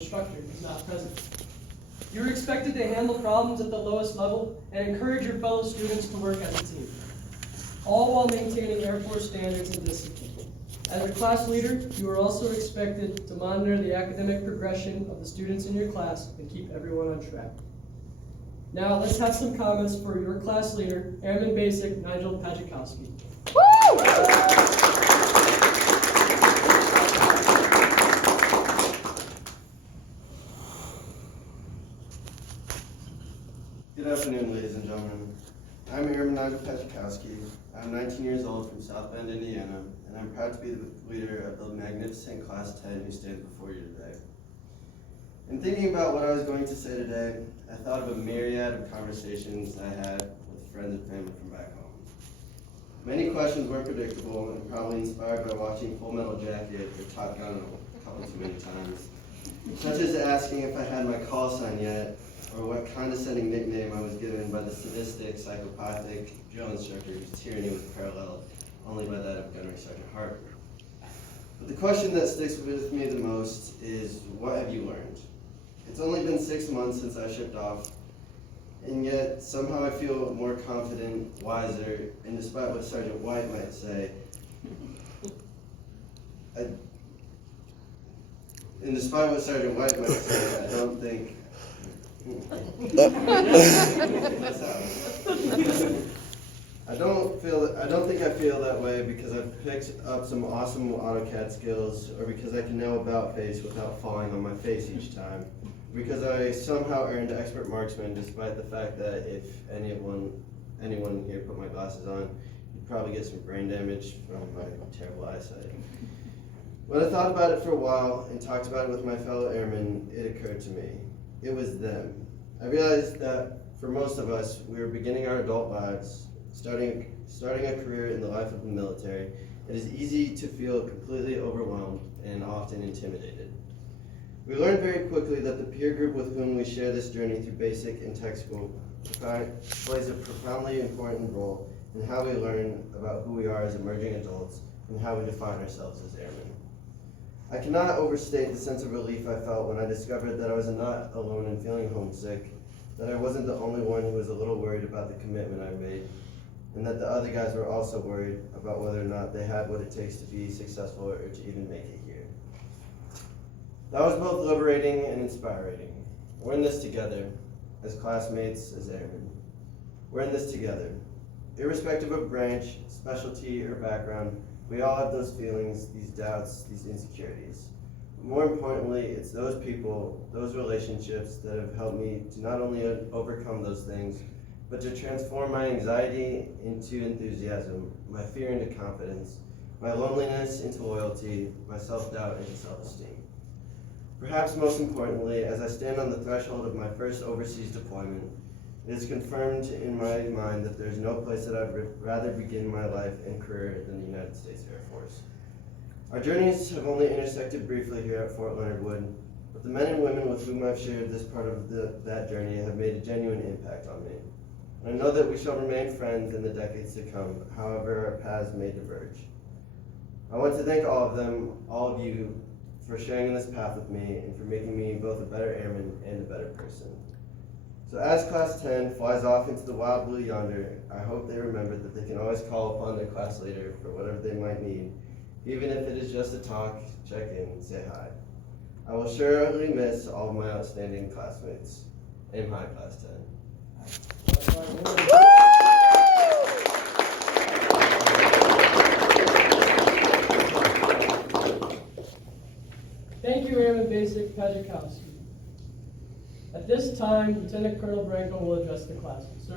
instructor is not present. You're expected to handle problems at the lowest level and encourage your fellow students to work as a team, all while maintaining Air Force standards and discipline. As a class leader, you are also expected to monitor the academic progression of the students in your class and keep everyone on track. Now, let's have some comments for your class leader, Airman Basic Nigel Pajikowski. Good afternoon, ladies and gentlemen. I'm Airman Nigel Pajikowski. I'm 19 years old from South Bend, Indiana, and I'm proud to be the leader of the magnificent Class 10 who stands before you today. In thinking about what I was going to say today, I thought of a myriad of conversations I had with friends and family from back home. Many questions were predictable and probably inspired by watching Full Metal Jacket or Top Gun a couple too many times, such as asking if I had my call sign yet, or what condescending nickname I was given by the sadistic, psychopathic drill instructor whose tyranny was paralleled only by that of Gunnery Sergeant Harper. But the question that sticks with me the most is, what have you learned? It's only been 6 months since I shipped off, and yet somehow I feel more confident, wiser, and despite what Sergeant White might say, I don't think I feel that way because I've picked up some awesome AutoCAD skills, or because I can know about face without falling on my face each time, because I somehow earned expert marksman despite the fact that if anyone here put my glasses on, you'd probably get some brain damage from my terrible eyesight. When I thought about it for a while and talked about it with my fellow airmen, it occurred to me. It was them. I realized that for most of us, we were beginning our adult lives, starting a career in the life of the military. It is easy to feel completely overwhelmed and often intimidated. We learned very quickly that the peer group with whom we share this journey through basic and tech school plays a profoundly important role in how we learn about who we are as emerging adults and how we define ourselves as airmen. I cannot overstate the sense of relief I felt when I discovered that I was not alone in feeling homesick, that I wasn't the only one who was a little worried about the commitment I made, and that the other guys were also worried about whether or not they had what it takes to be successful or to even make it here. That was both liberating and inspiring. We're in this together, as classmates, as airmen. We're in this together. Irrespective of branch, specialty, or background, we all have those feelings, these doubts, these insecurities. But more importantly, it's those people, those relationships that have helped me to not only overcome those things, but to transform my anxiety into enthusiasm, my fear into confidence, my loneliness into loyalty, my self-doubt into self-esteem. Perhaps most importantly, as I stand on the threshold of my first overseas deployment, it is confirmed in my mind that there is no place that I'd rather begin my life and career than the United States Air Force. Our journeys have only intersected briefly here at Fort Leonard Wood, but the men and women with whom I've shared this part of that journey have made a genuine impact on me. And I know that we shall remain friends in the decades to come, however our paths may diverge. I want to thank all of them, all of you, for sharing this path with me and for making me both a better airman and a better person. So as Class 10 flies off into the wild blue yonder, I hope they remember that they can always call upon their class leader for whatever they might need, even if it is just to talk, check in, and say hi. I will surely miss all of my outstanding classmates. Aim high, Class 10. Thank you, Airman Basic Pajikowski. At this time, Lieutenant Colonel Branco will address the class. Sir?